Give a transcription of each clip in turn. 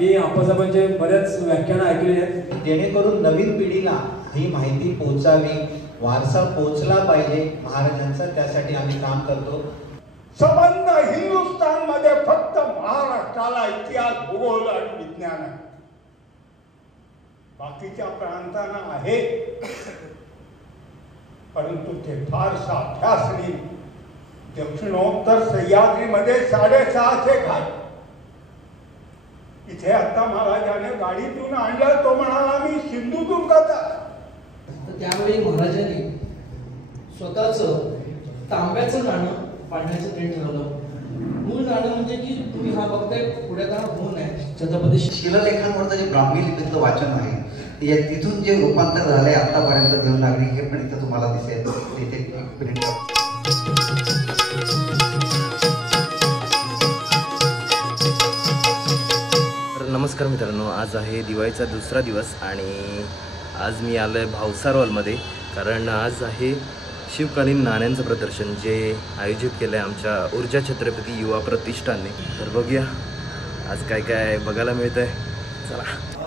मी आप्पासाहेबांचे बरेच व्याख्यानं ऐकली आहेत, जेणेकरून नवीन पिढीला ही माहिती पोहोचावी, वारसा पोहोचला पाहिजे महाराजांचा, त्यासाठी आम्ही काम करतो. संबंध हिंदुस्थानमध्ये फक्त महाराष्ट्राला इतिहास, भूगोल आणि विज्ञान आहे. बाकीच्या प्रांतांना आहे, परंतु ते फारसा अभ्यास नाही. दक्षिणोत्तर सह्याद्रीमध्ये 650 घाट. इथे आता महाराजाने गाडीतून आणलं, तो म्हणाला मी सिंधुदुर्गाचा. त्यावेळी महाराजांनी स्वतःच तांब्याचं नाणं पाडण्याचं ते ठरवलं. मूळ नाणं म्हणजे की तुम्ही हा बघताय पुढे का होऊन आहे छत्रपती शिलालेखांवरचं जे ब्राह्मी लिपीतलं वाचन आहे, तिथून जे रूपांतर झालंय आतापर्यंत देवनागरी, हे पण इथं तुम्हाला दिसेल. तिथे एक प्रिंट नमस्कार मित्रांनो, आज आहे दिवाळीचा दुसरा दिवस आणि आज मी आलो आहे भावसार हॉलमध्ये, कारण आज आहे शिवकालीन नाण्यांचं प्रदर्शन जे आयोजित केलं आहे आमच्या ऊर्जा छत्रपती युवा प्रतिष्ठानने. तर बघूया आज काय काय बघायला मिळतं आहे. चला,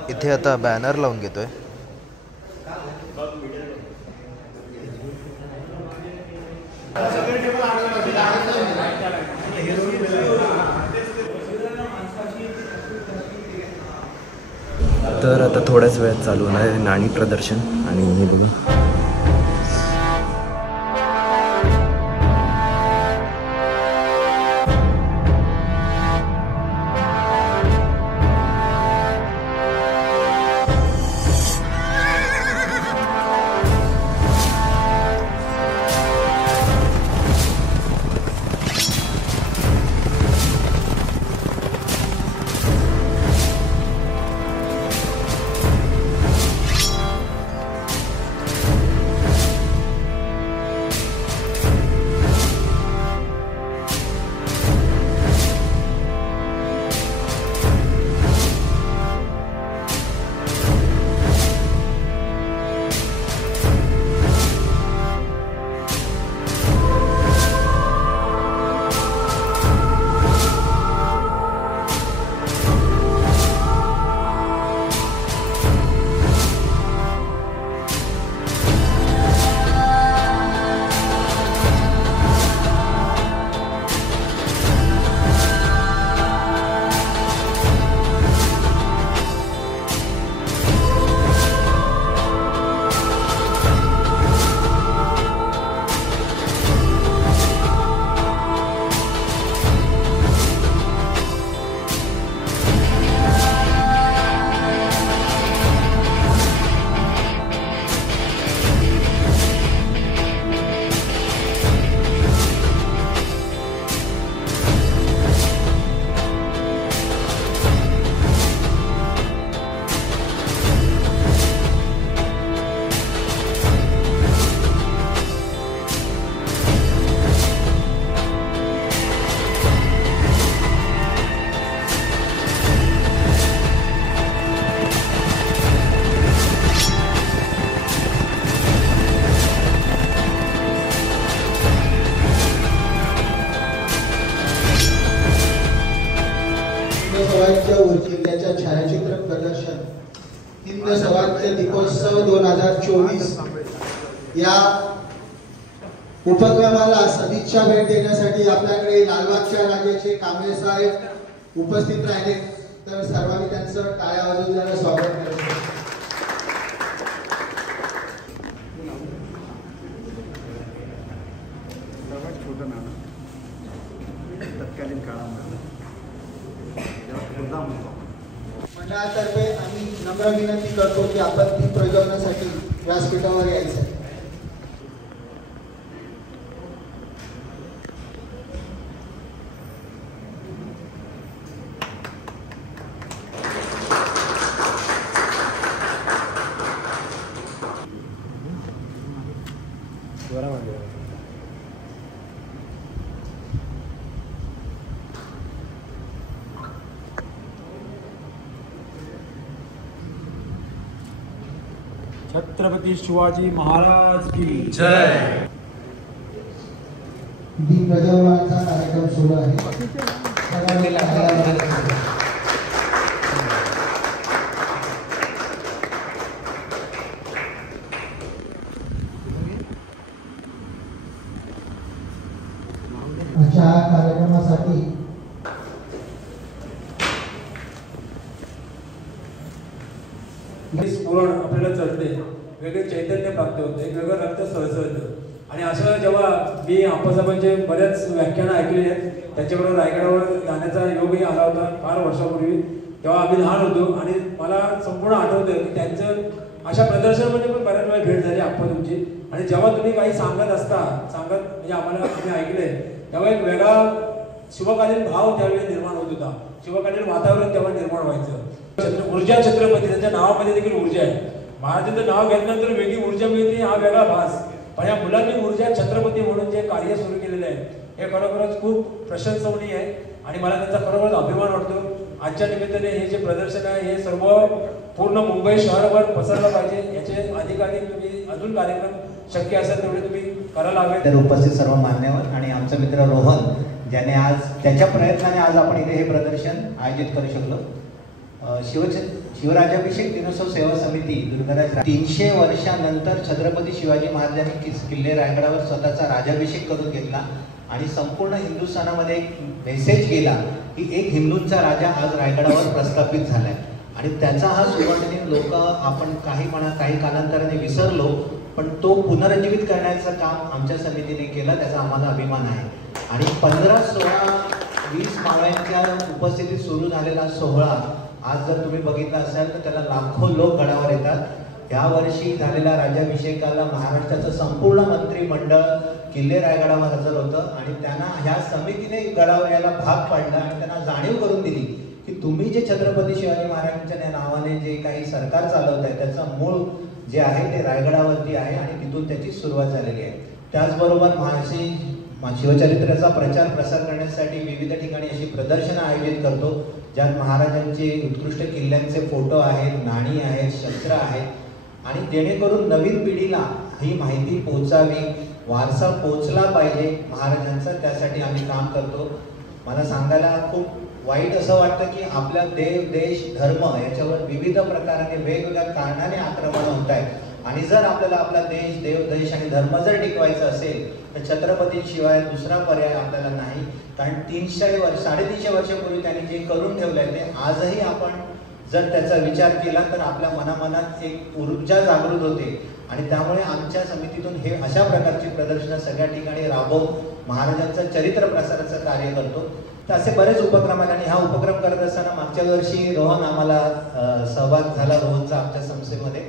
इथे आता बॅनर लावून घेतोय. तर आता थोड्याच वेळात चालू होणार आहे नाणी प्रदर्शन. आणि हे बघू, जिल्ह्याच्या छायाचित्र प्रदर्शन हिंद स्वराज्य दीपोत्सव 2024 या उपक्रमाला सदिच्छा भेट देण्यासाठी आपल्याकडे लालबागच्या राजाचे कांबळे साहेब उपस्थित राहिले. तर सर्वांनी त्यांचं टाळ्या वाजवून त्यांना स्वागत करायचं. तत्कालीन काळामध्ये मंडळातर्फे आम्ही नम्र विनंती करतो की आपण ती प्रयोजनासाठी व्यासपीठावर यायचं. छत्रपती शिवाजी महाराज की जय. प्रजावनाचा कार्यक्रम सुरू आहे. स्फुरण आपल्याला चढते, वेगळे चैतन्य प्राप्त होते, वेगळं रक्त सळसळतं. आणि असं जेव्हा मी आप्पासाहेबांचे बऱ्याच व्याख्यानं ऐकली आहेत, त्याच्याबरोबर रायगडावर जाण्याचा योगही आला होता फार वर्षापूर्वी. तेव्हा आम्ही लहान होतो आणि मला संपूर्ण आठवतं की त्यांचं अशा प्रदर्शनामध्ये पण बऱ्याच वेळा भेट झाली आप्पा तुमची. आणि जेव्हा तुम्ही काही सांगत म्हणजे आम्हाला आम्ही ऐकलंय, तेव्हा एक वेगळा शिवकालीन भाव त्यावेळी निर्माण होत होता, शिवकालीन वातावरण तेव्हा निर्माण व्हायचं. ऊर्जा छत्रपती, त्यांच्या नावामध्ये देखील ऊर्जा आहे. महाराजांचं नाव घेतल्यानंतर वेगळी ऊर्जा मिळते, हा वेगळा भास. पण या मुलांनी ऊर्जा छत्रपती म्हणून जे कार्य सुरू केलेलं आहे हे खरोखरच खूप प्रशंसनीय आहे आणि मला त्यांचा खरोखरच अभिमान वाटतो. आजच्या निमित्ताने हे जे प्रदर्शन आहे हे सर्व पूर्ण मुंबई शहरभर पसरलं पाहिजे. याचे अधिकाधिक तुम्ही अजून कार्यक्रम शक्य असेल तेवढे तुम्ही करायला हवे. तर उपस्थित सर्व मान्यवर आणि आमचा मित्र रोहन, ज्याने आज त्याच्या प्रयत्नाने आज आपण इथे हे प्रदर्शन आयोजित करू शकलो. शिवराज्याभिषेक दिनोत्सव सेवा समिती दुर्गादास 300 वर्षानंतर छत्रपती शिवाजी महाराजांनी किल्ले रायगडावर स्वतःचा राज्याभिषेक करून घेतला आणि संपूर्ण हिंदुस्थानामध्ये एक मेसेज गेला की एक हिंदूंचा राजा आज रायगडावर प्रस्थापित झालाय. आणि त्याचा हा सुवर्णदिन लोक आपण काही कालांतराने विसरलो, पण तो पुनरुज्जीवित करण्याचं काम आमच्या समितीने केलं, त्याचा आम्हाला अभिमान आहे. आणि 15, 16, 20 मावळ्यांच्या उपस्थितीत सुरू झालेला सोहळा आज जर तुम्ही बघितला असाल तर त्याला लाखो लोक गडावर येतात. यावर्षी झालेल्या राज्याभिषेकाला महाराष्ट्राचं संपूर्ण मंत्रिमंडळ किल्ले रायगडावर हजर होतं आणि त्यांना ह्या समितीने गडावर यायला भाग पाडला आणि त्यांना जाणीव करून दिली की तुम्ही जे छत्रपती शिवाजी महाराजांच्या नावाने जे काही सरकार चालवत आहे त्याचं मूळ जे आहे ते रायगडावरती आहे आणि तिथून त्याची सुरुवात झालेली आहे. त्याचबरोबर शिवचरित्राचा प्रचार प्रसार करण्यासाठी विविध ठिकाणी अशी प्रदर्शनं आयोजित करतो, ज्यात महाराजांचे उत्कृष्ट किल्ल्यांचे फोटो आहेत, नाणी आहेत, शस्त्र आहेत आणि जेणेकरून नवीन पिढीला ही माहिती पोहोचावी, वारसा पोहोचला पाहिजे महाराजांचा, त्यासाठी आम्ही काम करतो. मला सांगायला खूप वाईट असं वाटतं की आपल्या देव, देश, धर्म याच्यावर विविध प्रकाराने वेगवेगळ्या कारणाने आक्रमण होत आहेत आणि जर आपल्याला आपला देश, देव, देश आणि धर्म जर टिकवायचा असेल तर छत्रपतींशिवाय दुसरा पर्याय आपल्याला नाही. कारण 350 वर्षापूर्वी त्यांनी जे करून ठेवलंय ते आजही आपण जर त्याचा विचार केला तर आपल्या मनामनात एक ऊर्जा जागृत होते आणि त्यामुळे आमच्या समितीतून हे अशा प्रकारची प्रदर्शनं सगळ्या ठिकाणी राबवून महाराजांचं चरित्र प्रसाराचं कार्य करतो. तर असे बरेच उपक्रम आहेत आणि हा उपक्रम करत असताना मागच्या वर्षी रोहन आम्हाला सहभाग झाला रोहनचा आमच्या संस्थेमध्ये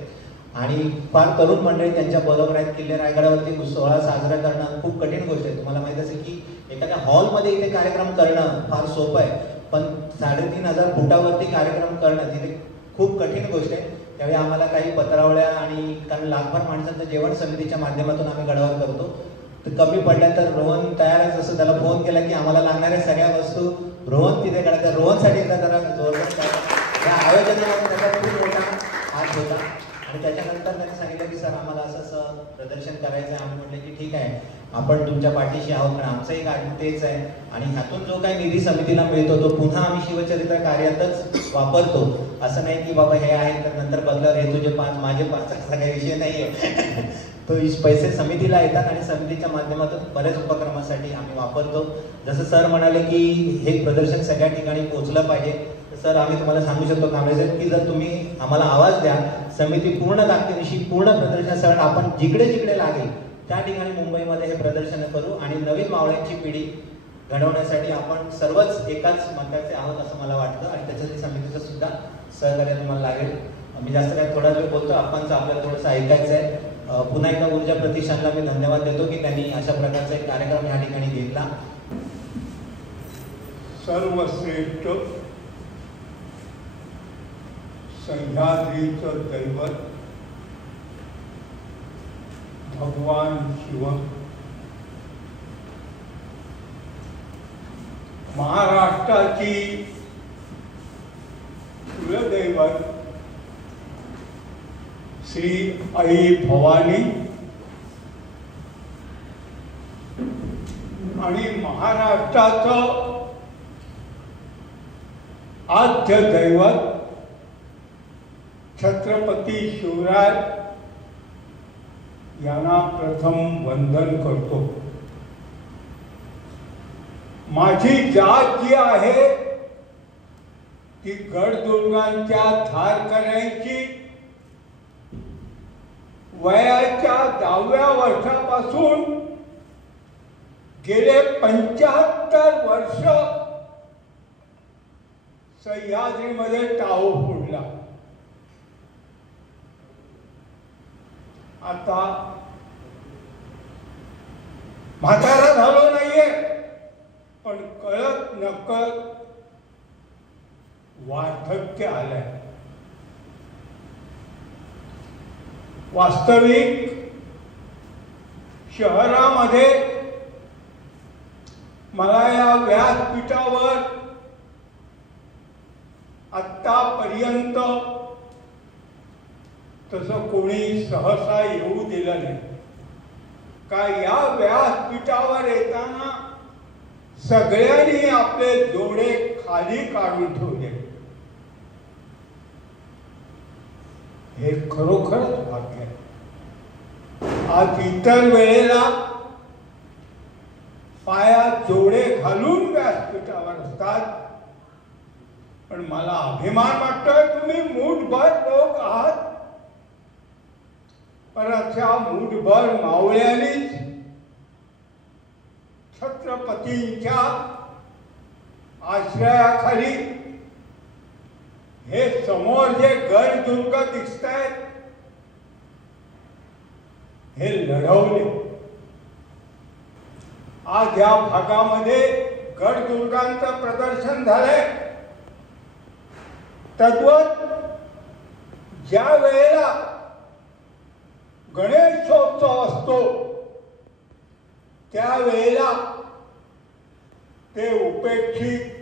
आणि फार तरुण मंडळी त्यांच्या बरोबर आहेत. किल्ले रायगडावरती सोहळा साजरा करणं खूप कठीण गोष्ट आहे. तुम्हाला माहित असेल की एखाद्या हॉलमध्ये इथे कार्यक्रम करणं फार सोपं आहे, पण 3500 फुटावरती कार्यक्रम करणं तिथे खूप कठीण गोष्ट आहे. त्यावेळी आम्हाला काही पत्रावळ्या आणि कारण लाखभर माणसांचं जेवण समितीच्या माध्यमातून आम्ही गडावर करतो, तर कमी पडल्या तर रोहन तयारच असं त्याला फोन केला की आम्हाला लागणाऱ्या सगळ्या वस्तू रोहन तिथे कळतात. रोहनसाठी एकदा जरा जोरदार या आयोजनामध्ये त्याचा खूप मोठा हात होता आणि त्याच्यानंतर त्यांनी सांगितलं की सर आम्हाला असं प्रदर्शन करायचं आहे. आम्ही म्हटलं की ठीक आहे, आपण तुमच्या पाठीशी आहोत, पण आमचंही कार्य तेच आहे आणि ह्यातून जो काही निधी समितीला मिळतो तो पुन्हा आम्ही शिवचरित्र कार्यातच वापरतो. असं नाही की बाबा हे आहे तर नंतर बदल्यावर हे तुझे 5 माझे 5 असा काही विषय नाही आहे. तो पैसे समितीला येतात आणि समितीच्या माध्यमातून बऱ्याच उपक्रमासाठी आम्ही वापरतो. जसं सर म्हणाले की हे प्रदर्शन सगळ्या ठिकाणी पोहोचलं पाहिजे, तर सर आम्ही तुम्हाला सांगू शकतो कांबळे साहेब की जर तुम्ही आम्हाला आवाज द्या, समिती पूर्ण ताकदीनिशी पूर्ण प्रदर्शनासाठी आपण जिकडे जिकडे लागेल त्या ठिकाणी मुंबईमध्ये हे प्रदर्शन करू आणि नवीन मावळ्यांची पिढी घडवण्यासाठी आपण सर्वच एकाच मताचे आहोत असं मला वाटतं आणि त्याच्यासाठी समितीचं सुद्धा सहकार्य तुम्हाला लागेल. मी जास्त काय थोडा वेळ बोलतो, आपणचं आपल्याला थोडंसं ऐकायचं आहे. पुन्हा एकदा ऊर्जा प्रतिष्ठानला मी धन्यवाद देतो की त्यांनी अशा प्रकारचा एक कार्यक्रम या ठिकाणी घेतला. सर्वश्रेष्ठ सह्याद्रीचं दैवत भगवान शिव, महाराष्ट्राची कुलदैवत श्री आई भवानी आणि महाराष्ट्राचं आद्य दैवत छत्रपती शिवराय यांना प्रथम वंदन करतो. माझी जात जी आहे ती गडदुर्गांच्या धार करायची वयाच्या 10व्या वर्षापासून गेले 75 वर्ष सह्याद्रीमध्ये टाहो फोडला. आता म्हातारा झालो नाहीये, पण कळत नकळत वार्धक्य आलंय. वास्तविक शहरामध्ये मला या व्यासपीठावर आतापर्यंत तसं कोणी सहसा येऊ दिलं नाही. का या व्यासपीठावर येताना सगळ्यांनी आपले जोडे खाली काढून ठेवले. हे खरोखरच भाग्य आहे. आज इतर वेळेला पायात जोडे घालून व्यासपीठावर असतात, पण मला अभिमान वाटतोय तुम्ही मूठभर लोक आहात. पण अशा मूठभर मावळ्यांनीच छत्रपतींच्या आश्रयाखाली हे समोर जे गडदुर्ग दिसत आहेत हे लढवले. आज या भागामध्ये गडदुर्गांचं प्रदर्शन झालंय. तद्वत ज्या वेळेला गणेशोत्सव असतो त्यावेळेला ते उपेक्षित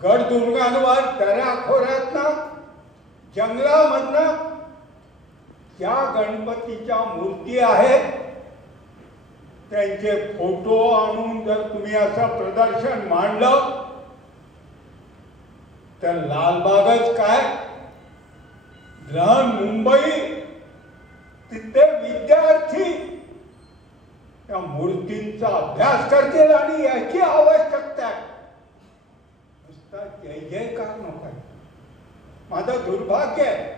गडदुर्गांवर दऱ्याखोऱ्यातनं जंगलामधनं ज्या गणपतीच्या मूर्ती आहेत त्यांचे फोटो आणून जर तुम्ही असं प्रदर्शन मांडलं तर लालबागच काय, मुंबई तिथे विद्यार्थी त्या मूर्तींचा अभ्यास करतील आणि याची आवश्यकता आहे. नुसता जय जयकार नको. माझं दुर्भाग्य आहे,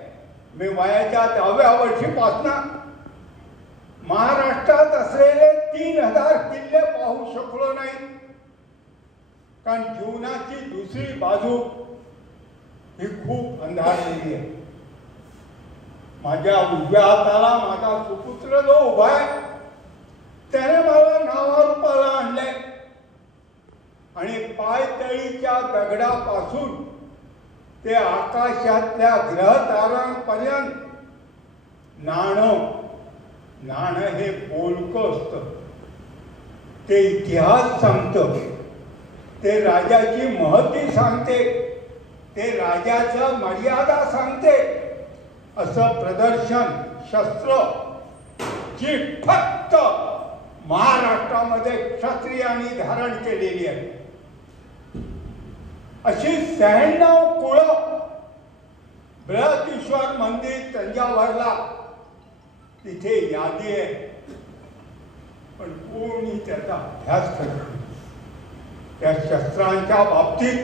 मी वयाच्या 10व्या वर्षीपासून महाराष्ट्रात असलेले 3000 किल्ले पाहू शकलो नाही. कारण जीवनाची दुसरी बाजू ही खूप अंधारलेली आहे. माझ्या उजव्या हाताला माझा सुपुत्र जो उभा आहे त्याने मला नावारूपाला आणले आणि पायतळीच्या दगडापासून ते आकाशातल्या ग्रहतारांपर्यंत नाणं हे बोलकं असतं. ते इतिहास सांगतं, ते राजाची महती सांगते, ते राजाच्या मर्यादा सांगते. असं प्रदर्शन शस्त्र जी फक्त महाराष्ट्रामध्ये क्षत्रियांनी धारण केलेली आहे. अशी 96 कुळं बृहदीश्वर मंदिर तंजावरला तिथे यादी आहे, पण कोणी त्याचा अभ्यास करत नाही. त्या शस्त्रांच्या बाबतीत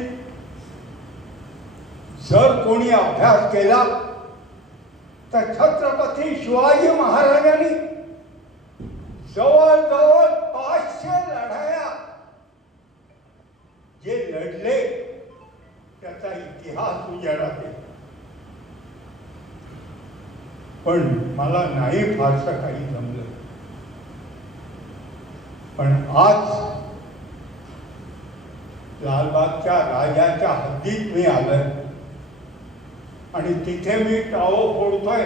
जर कोणी अभ्यास केला तर छत्रपती शिवाजी महाराजांनी जवळजवळ 500 लढाया जे लढले त्याचा इतिहास उजाडात येतो. पण मला नाही फारसं काही जमलं. पण आज लालबागच्या राजाच्या हद्दीत मी आलोय आणि तिथे मी टाहो फोडतोय.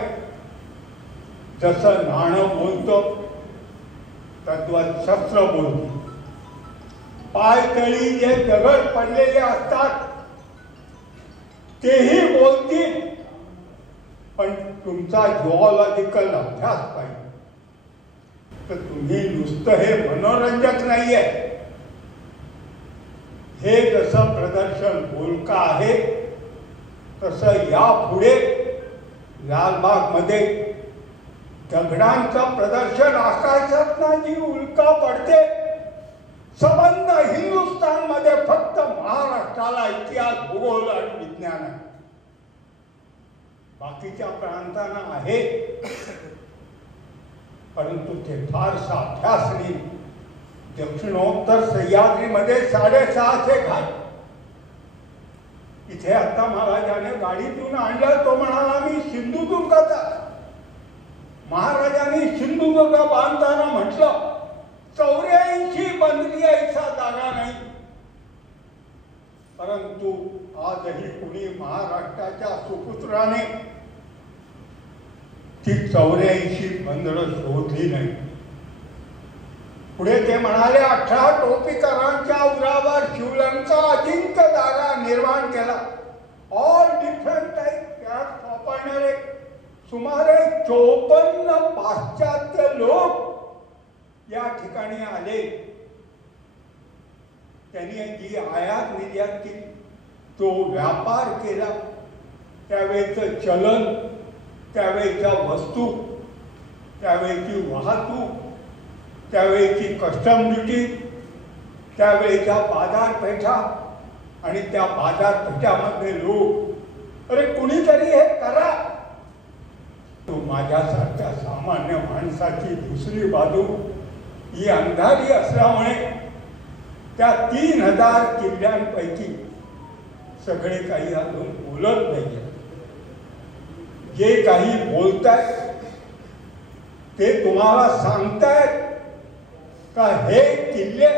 जसं नाणं बोलतो तद्वत शस्त्र बोलतो. पायतळी जे दगड पडलेले असतात तेही बोलतील, पण तुमचा जिओलॉजिकल अभ्यास पाहिजे. तर तुम्ही नुसतं हे मनोरंजक नाहीये. हे जसं प्रदर्शन बोलका आहे तसं यापुढे लालबागमध्ये दगडांचं प्रदर्शन आकाशातनं जी उल्का पडते. संबंध हिंदुस्थानमध्ये फक्त महाराष्ट्राला इतिहास, भूगोल आणि विज्ञान आहे. बाकीच्या प्रांतांना आहे, परंतु ते फारसा अभ्यास नाही. दक्षिणोत्तर सह्याद्रीमध्ये 650 घाट. इथे आता महाराजाने गाडीतून आणलं, तो म्हणाला मी सिंधुदुर्गाचा. महाराजांनी सिंधुदुर्ग बांधताना म्हटलं 84 बंदरी यायचा जागा नाही. परंतु आजही कुणी महाराष्ट्राच्या सुपुत्राने ती 84 बंदरं शोधली नाही. पुढे ते म्हणाले 18 टोपीकरांच्या उरावर शिवलंका अजिंक्य जागा निर्माण केला. ऑल डिफरंट टाईप त्यात सापडणारे सुमारे 54 पाश्चात्य लोक या ठिकाणी आले. त्यांनी जी आयात निर्यात केली, तो व्यापार केला, त्यावेळेचं चलन, त्यावेळेच्या वस्तू, त्यावेळेची वाहतूक, त्यावेळेची कस्टम ड्युटी, त्यावेळेच्या बाजारपेठा आणि त्या बाजारपेठामध्ये लोक, अरे कुणीतरी हे करा. तो माझ्यासारख्या सामान्य माणसाची दुसरी बाजू ही अंधारी असल्यामुळे त्या 3000 किल्ल्यांपैकी सगळे काही अजून बोलत नाही. जे काही बोलतायत ते तुम्हाला सांगतायत का हे किल्ले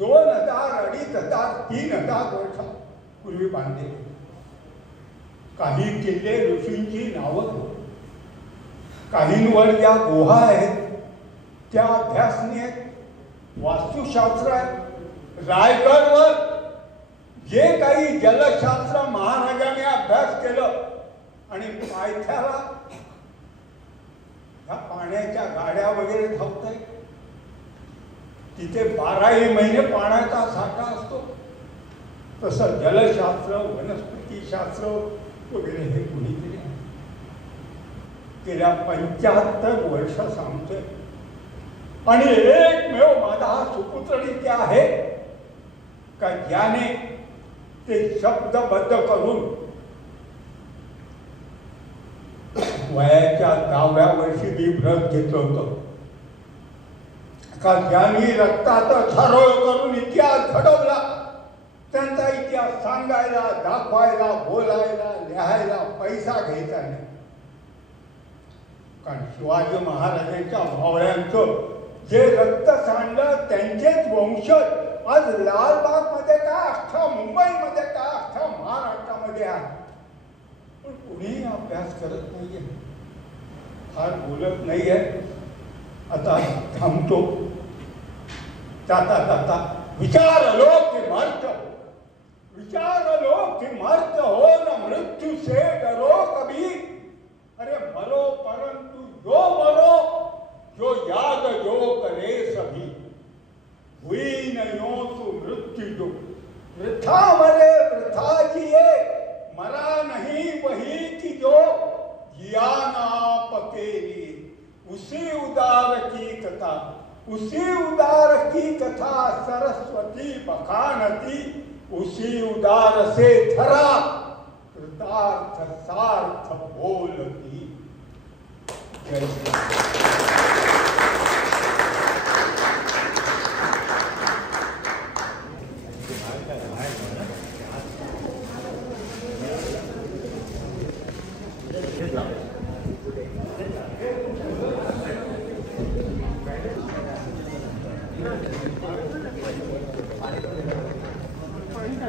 2000, 2500, 3000 वर्षापूर्वी बांधले. काही किल्ले ऋषींची नावं, काहींवर ज्या गुहा आहेत त्या अभ्यासनी आहेत, वास्तुशास्त्र आहे. रायगडवर जे काही जलशास्त्र महाराजांनी अभ्यास केलं आणि पायथ्याला ह्या पाण्याच्या गाड्या वगैरे धावत आहेत, तिथे 12ही महिने पाण्याचा साठा असतो. तसं जलशास्त्र, वनस्पतीशास्त्र वगैरे हे कुणीतरी गेल्या 75 वर्ष सांगतोय. आणि एकमेव माझा हा सुपुत्र इथे आहे का ज्याने ते शब्दबद्ध करून वयाच्या 10व्या वर्षी मी व्रत घेतलं होतं का ज्यांनी रक्तात थारोळ करून इतिहास घडवला, त्यांचा इतिहास सांगायला, दाखवायला, बोलायला, लिहायला पैसा घ्यायचा नाही. कारण शिवाजी महाराजांच्या भावळ्यांचं जे रक्त सांडलं त्यांचेच वंशज आज लालबागमध्ये काय, अख्ख्या मुंबईमध्ये काय, अख्ख्या महाराष्ट्रामध्ये आहे. पण कुणीही अभ्यास करत नाहीये, फार बोलत नाहीये. आता थांबतो. जाता जाता विचार लो कि मर्त हो, विचार लो कि मर्त हो, न मृत्यू से डरो कभी. अरे मरो परंतु जो मरो, जो याद जो करे सभी. हुई न यो सु मृत्यु जो, वृथा मरे वृथा जिए, मरा नहीं वही कि जो जिया ना पकेली. उसी उदार की कथा, उसी उदार की कथा सरस्वती बखानती. उसी उदार से धरा कृतार्थ सार्थ बोलती. जय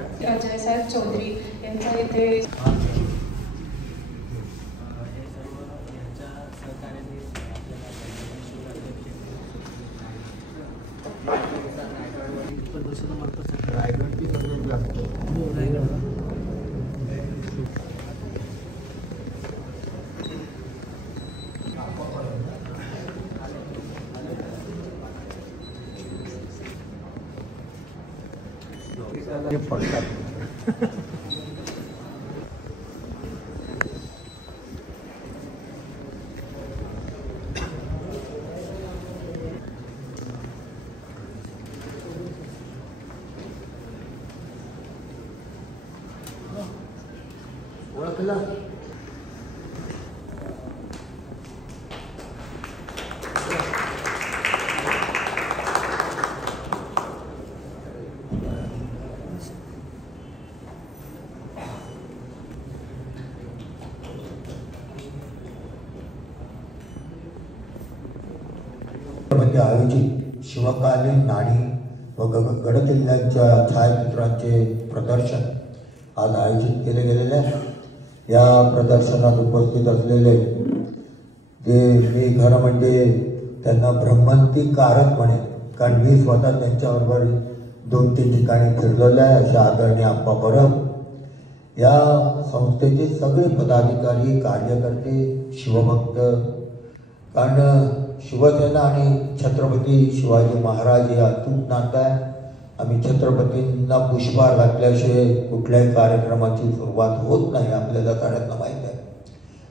श्री अजयसाहेब चौधरी यांचा इथे ओळखलं मध्ये आयोजित शिवकालीन नाणी व गडकिल्ल्यांच्या छायाचित्रांचे प्रदर्शन आज आयोजित केले गेलेले आहे. या प्रदर्शनात उपस्थित असलेले जे मी खरं म्हणजे त्यांना भ्रमंतीकारक म्हणेन, कारण मी स्वतः त्यांच्याबरोबर 2-3 ठिकाणी फिरलेलो आहे. अशा आदरणीय आप्पा परब, या संस्थेचे सगळे पदाधिकारी, कार्यकर्ते, शिवभक्त, कारण शिवसेना आणि छत्रपती शिवाजी महाराज हे अतूट नातं आहे. आम्ही छत्रपतींना पुष्पहार घातल्याशिवाय कुठल्याही कार्यक्रमाची सुरुवात होत नाही, आपल्याला सगळ्यांना माहीत आहे.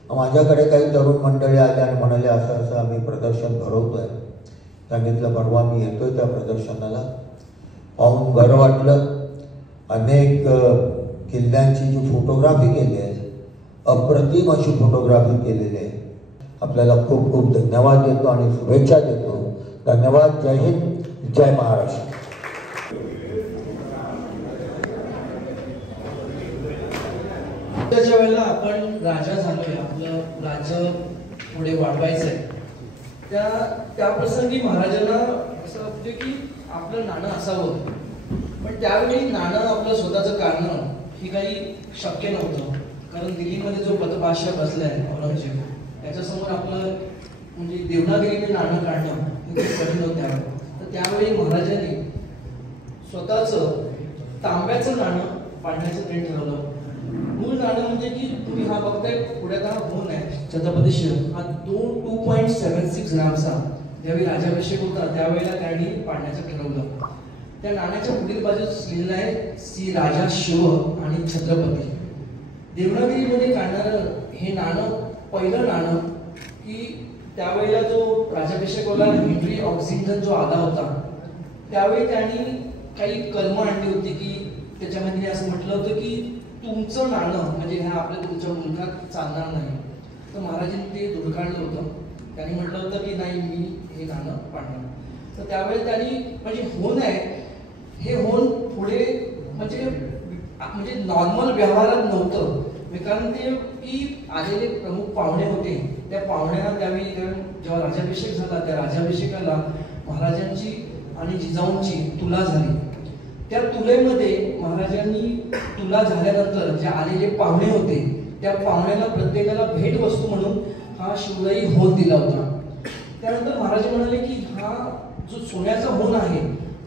माझ्याकडे काही तरुण मंडळी आले आणि म्हणाले असं असं आम्ही प्रदर्शन भरवतोय. सांगितलं परवा मी येतोय त्या प्रदर्शनाला. पाहून बरं वाटलं. अनेक किल्ल्यांची जी फोटोग्राफी केली आहे, अप्रतिम अशी फोटोग्राफी केलेली आहे. आपल्याला खूप खूप धन्यवाद देतो आणि शुभेच्छा देतो. धन्यवाद. जय हिंद, जय महाराष्ट्र. त्याच्या वेळेला आपण राजा झालोय, आपलं राज्य पुढे वाढवायचंय, त्या प्रसंगी महाराजांना असं वाटतं की आपलं नाणं असावं. पण त्यावेळी नाणं आपलं स्वतःचं काढणं ही काही शक्य नव्हतं, कारण दिल्लीमध्ये जो पदबादशाह बसलाय औरंगजेब, त्याच्यासमोर आपलं म्हणजे देवनागरीने नाणं काढणं हे खूप कठीण होतं. तर त्यावेळी महाराजांनी स्वतःचं तांब्याचं नाणं पाडण्याचं ट्रेंड ठरवलं. मूळ नाणं म्हणजे की तुम्ही हा बघताय पुढे हा होऊन आहे छत्रपती शिवाजी, हा 2.76 ग्रामचा ज्यावेळी राज्याभिषेक होता त्यावेळेला त्यांनी पाडण्याचं ठरवलं. त्या नाण्याच्या पुढील बाजूस लिहिलं आहे श्री राजा शिव आणि छत्रपती. देवनागरीमध्ये काढणारं हे नाणं पहिलं नाणं की त्यावेळेला जो राज्याभिषेक होता हेनरी ऑक्सिंग्टन जो आला होता, त्यावेळी त्यांनी काही कलमं आणली होती की त्याच्यामध्ये असं म्हटलं होतं की तुमचं नाणं म्हणजे ह्या आपल्या तुमच्या मुलगात चालणार नाही. तर महाराजांनी ते धुडकाळलं होतं. त्यांनी म्हटलं होतं की नाही, मी हे नाणं पाडणार. तर त्यावेळी त्यांनी म्हणजे होण आहे हे होण पुढे म्हणजे नॉर्मल व्यवहारात नव्हतं, कारण ते की आलेले प्रमुख पाहुणे होते, त्या पाहुण्यांना त्यावेळी जेव्हा राज्याभिषेक झाला त्या राज्याभिषेकाला महाराजांची आणि जिजाऊंची तुला झाली. त्या तुलेमध्ये महाराजांनी तुला झाल्यानंतर जे आलेले पाहुणे होते त्या पाहुण्याला प्रत्येकाला भेट वस्तू म्हणून हा शिवराई होन दिला होता. त्यानंतर महाराज म्हणाले की हा जो सोन्याचा होन आहे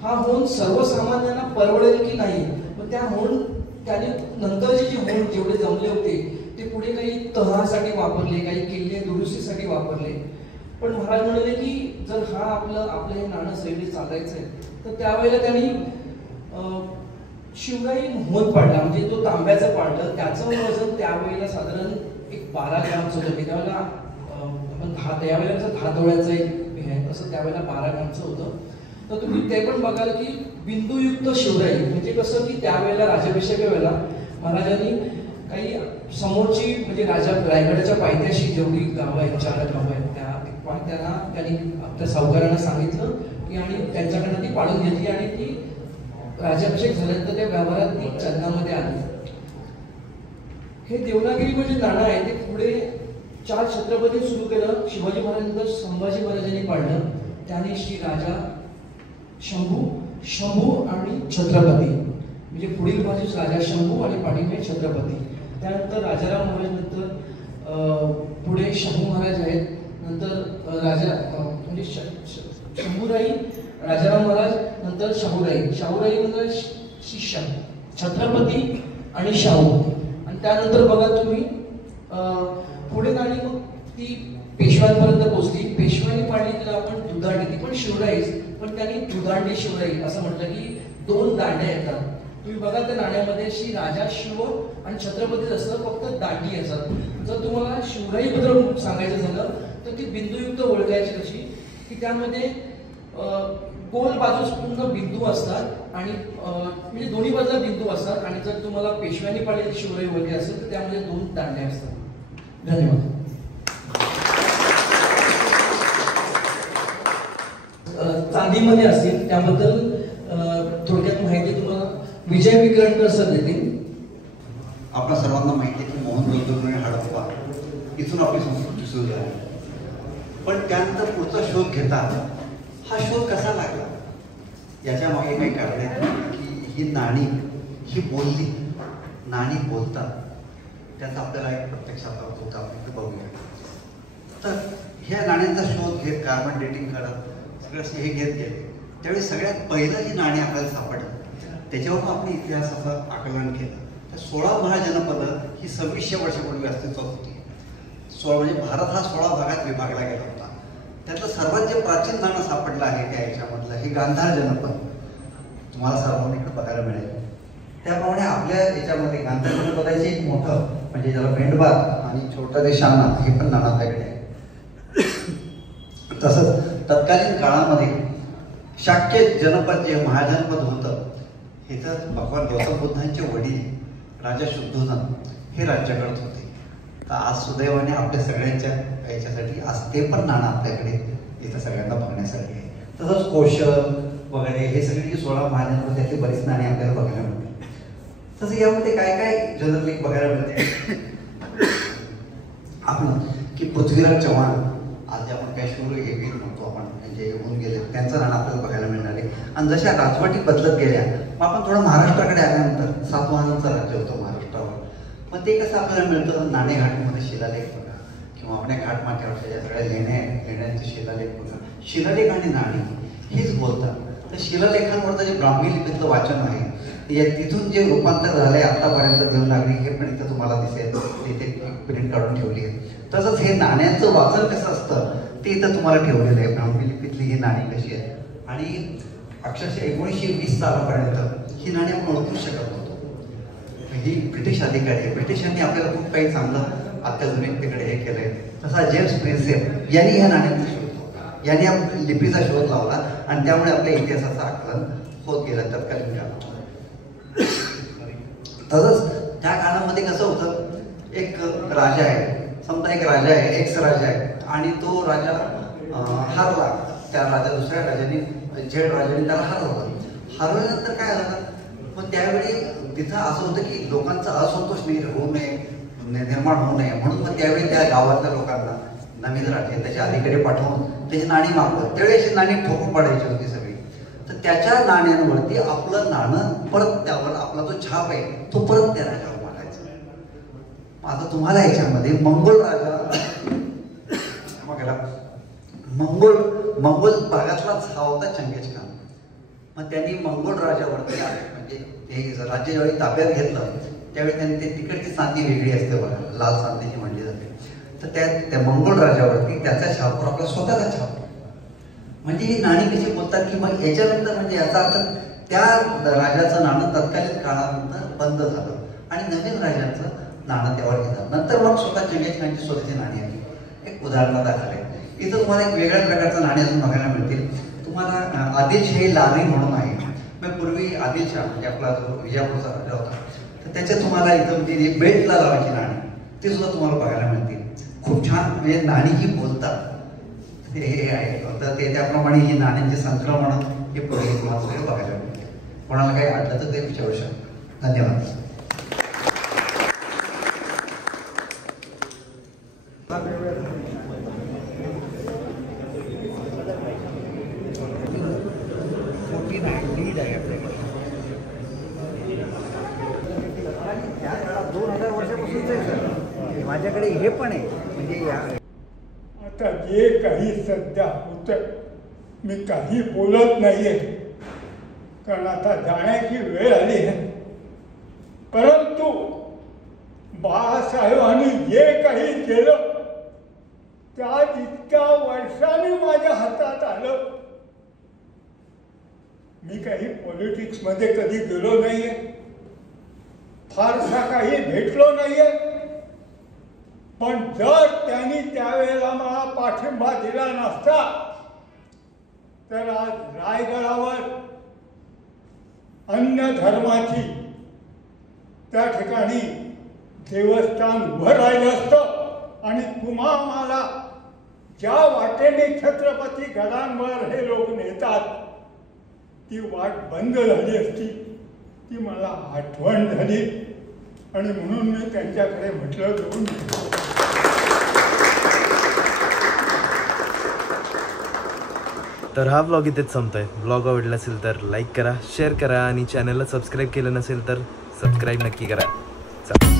हा होन सर्वसामान्यांना परवडेल की नाही. मग त्या होन त्याने नंतरचे जे होन जेवढे जमले होते ते पुढे काही तहासाठी वापरले, काही किल्ले दुरुस्तीसाठी वापरले. पण महाराज म्हणाले की जर हा आपलं हे नाणं शैली चालायचंय तर त्यावेळेला त्यांनी शिवराई होत पाडला, म्हणजे तो तांब्याचं पाडलं. त्याचं वजन त्यावेळेला साधारण एक 12 ग्रामचं होतं. त्यावेळेला आपण त्यावेळेला 10 तोळ्याचं एक हे तसं त्यावेळेला 12 ग्रामचं होतं. तर तुम्ही ते पण बघाल की बिंदुयुक्त शिवराई म्हणजे कसं की त्यावेळेला राज्याभिषेक वेळेला महाराजांनी काही समोरची म्हणजे रायगडाच्या पायथ्याशी जेवढी गावं आहेत, 4 गावं आहेत, त्यांनी आपल्या सावकारांना सांगितलं की आणि त्यांच्याकडनं ती पाडून घेतली आणि ती राज्याभिषेक झाल्यानंतर त्या व्यवहारात ती चलनामध्ये आली. हे देवनागरी म्हणजे नाणं आहे ते पुढे 4 छत्रपती सुरू केलं. शिवाजी महाराजांनंतर संभाजी महाराजांनी पाडलं. त्याने श्री राजा शंभू आणि छत्रपती म्हणजे पुढील बाजूस राजा शंभू आणि पाठीमागे छत्रपती. त्यानंतर राजाराम महाराज, नंतर पुढे शाहू महाराज आहेत, नंतर राजा म्हणजे शंभूराई, राजाराम महाराज, नंतर शाहूराई नंतर शिष्य छत्रपती आणि शाहू. आणि त्यानंतर बघा तुम्ही पुढे गाडी मग ती पेशव्यांपर्यंत पोहोचली. पेशव्यांनी पाडली त्याला आपण दुधांडी, ती पण शिवराईच, पण त्यांनी दुधांडी शिवराई असं म्हटलं की 2 दांड्या येतात. तुम्ही बघा त्या नाण्यामध्ये श्री राजा शिव आणि छत्रपती असं फक्त दांडी असतात. जर तुम्हाला शिवराई बद्दल सांगायचं झालं तर ती बिंदुयुक्त ओळखायची कशी की त्यामध्ये गोल बाजूस पूर्ण बिंदू असतात आणि म्हणजे दोन्ही बाजूला बिंदू असतात. आणि जर तुम्हाला पेशव्यांनी पाडलेली शिवराई वगैरे असेल तर त्यामध्ये 2 दांड्या असतात. धन्यवाद. चांदीमध्ये असतील त्याबद्दल थोडक्यात माहिती तुम्हाला विजय विकरणकर सर देतील. आपल्या सर्वांना माहिती आहे की मोहनजोदडो आणि हडप्पा इथून आपली संस्कृती सुरू झाली. पण त्यानंतर पुढचा शोध घेतात हा शोध कसा लागला याच्या मागे काही कारण आहेत की ही नाणी ही बोलली, नाणी बोलतात, त्याचा आपल्याला एक प्रत्यक्षात होता आपण बघूया. तर ह्या नाण्यांचा शोध घेत, कार्बन डेटिंग करत सगळं हे घेत गेले. त्यावेळी सगळ्यात पहिलं जी नाणी आपल्याला सापडलं त्याच्यावरून आपण इतिहासाचं आकलन केलं. तर 16 महाजनपदं ही 2600 वर्षापूर्वी अस्तित्वात होती. 16 म्हणजे भारत हा 16 भागात विभागला गेला होता. त्यातलं सर्वात जे प्राचीन नाणं सापडलं आहे त्या याच्यामधलं हे गांधार जनपद तुम्हाला सर्वांना इकडे बघायला मिळेल. त्याप्रमाणे आपल्या याच्यामध्ये गांधार जनपदाचे एक मोठं म्हणजे ज्याला भेंडबार आणि छोटं ते शानात हे पण नाणं आपल्याकडे आहे. तसंच तत्कालीन काळामध्ये शाक्य जनपद जे महाजनपद होतं हे तर भगवान गौतम बुद्धांचे वडील राजा शुद्धोधन हे राज्य करत होते. तर आज सुदैवाने आपल्या सगळ्यांच्या याच्यासाठी आज ते पण नाणं आपल्याकडे इथं सगळ्यांना बघण्यासाठी आहे. तसंच कौशल वगैरे हे सगळी जी 16 महाजनपद त्यातली बरीच नाणी आपल्याला बघायला मिळते. तसं यामध्ये काय काय जनरली बघायला मिळते आपण की पृथ्वीराज चव्हाण आज जे आपण काय शूर हे वीर म्हणतो आपण जे होऊन गेले त्यांचं नाणं आपल्याला बघायला मिळणार आहे. आणि जशा राजवटी बदलत गेल्या मग आपण थोडं महाराष्ट्राकडे आल्यानंतर सातवाहनांचं राज्य होतं महाराष्ट्रावर. मग ते कसं आपल्याला मिळतं नाणेघाटमध्ये शिलालेख बघा किंवा आपल्या घाटमाथ्यावर ज्या सगळ्या लेण्यांचे शिलालेख बघा. शिलालेख आणि नाणी हेच बोलतात. तर शिलालेखांवरचं जे ब्राह्मी लिपीतलं वाचन आहे तिथून जे रूपांतर झालंय आतापर्यंत देवनागरी हे पण इथं तुम्हाला दिसेल. तिथे प्रिंट काढून ठेवली आहे. तसंच हे नाण्यांचं वाचन कसं असतं ते इथं तुम्हाला ठेवलेलं आहे. ब्राह्मी लिपीतली ही नाणी कशी आहे आणि अक्षरशः 1920 सालापर्यंत ही नाणी आपण ओळखूच शकत नव्हतो. ही ब्रिटिश अधिकारी ब्रिटिशांनी आपल्याला खूप काही चांगलं अत्याधुनिक तिकडे हे केलंय. तसा जेम्स प्रिन्सेप यांनी ह्या नाण्यांचा शोध लावला, यांनी आपल्या लिपीचा शोध लावला आणि त्यामुळे आपल्या इतिहासाचं आकलन होत गेलं तत्कालीन काळात. तसंच त्या काळामध्ये कसं होतं एक राजा आहे समजा एक राजा आहे एक्स राजा आहे आणि तो राजा हारला. त्या राजा दुसऱ्या राजाने झेड राजाने त्याला हरवलं. हरवल्यानंतर काय झालं पण त्यावेळी तिथं असं होतं की लोकांचा असंतोष होऊ नये निर्माण होऊ नये म्हणून मग त्यावेळी त्या गावातल्या लोकांना नवीन राजे त्याच्या अधिकारी पाठवून त्याची नाणी मागवत. त्यावेळी अशी नाणी ठोकून पाडायची होती सगळी. तर त्याच्या नाण्यांवरती आपलं नाणं परत त्यावर आपला जो छाप आहे तो परत त्या राजावर मागायचा. आता तुम्हाला याच्यामध्ये मंगोल राजा मंगोल भागातलाच हा होता चंगेज खान. मग त्यांनी मंगोल राजावरती म्हणजे ते राज्य ज्यावेळी ताब्यात घेतलं त्यावेळी त्यांनी ते तिकडची चांदी वेगळी असते बघा लाल चांदीची म्हणली जाते. तर त्या मंगोल राजावरती त्याचा छापवर आपला स्वतःचा छाप म्हणजे ही नाणी कशी बोलतात की मग याच्यानंतर म्हणजे याचा अर्थ त्या राजाचं नाणं तत्कालीन काळानंतर बंद झालं आणि नवीन राजाचं नाणं त्यावर घेतलं. नंतर मग स्वतः चंगेज खानची स्वतःची नाणी आली. एक उदाहरणादाखल आहे. इथं तुम्हाला एक वेगळ्या प्रकारचं नाणी अजून बघायला मिळतील. तुम्हाला आदिलशाही लारी म्हणून आहे. मग पूर्वी आदिलशाह म्हणजे आपला जो विजापूरचा राजा होता तर त्याच्या तुम्हाला इथं जी बेल्टला लावायची नाणी ती सुद्धा तुम्हाला बघायला मिळतील. खूप छान म्हणजे नाणी ही बोलतात हे आहे. तर ते त्याप्रमाणे ही नाण्यांचे संक्रमण हे पुढे तुम्हाला सगळं बघायला मिळते. कोणाला काही अडलं तर ते विचारू शकतो. धन्यवाद. लीड आहे आपल्याकडे 2000 वर्षापासूनच आहे सर. माझ्याकडे हे पण आहे म्हणजे आता जे काही सध्या होतं मी काही बोलत नाहीये कारण आता जाण्याची वेळ आली आहे. परंतु बाळासाहेबांनी जे काही केलं त्या इतक्या वर्षांनी माझ्या हातात आलं. मी काही पॉलिटिक्समध्ये कधी गेलो नाहीये, फारसा काही भेटलो नाहीये. पण जर त्यांनी त्यावेळेला मला पाठिंबा दिला नसता तर आज रायगडावर अन्य धर्माची त्या ठिकाणी देवस्थान उभं राहिलं असतं आणि तुम्हा मला ज्या वाटेने छत्रपती गडांवर हे लोक नेतात ती वाट बंद झाली असती. ती मला आठवण झाली आणि म्हणून मी त्यांच्याकडे म्हटलं जाऊन तर हा ब्लॉग इथेच संपतोय. ब्लॉग आवडला असेल तर लाईक करा, शेअर करा आणि चॅनलला सबस्क्राईब केलं नसेल तर सबस्क्राईब नक्की करा. चला.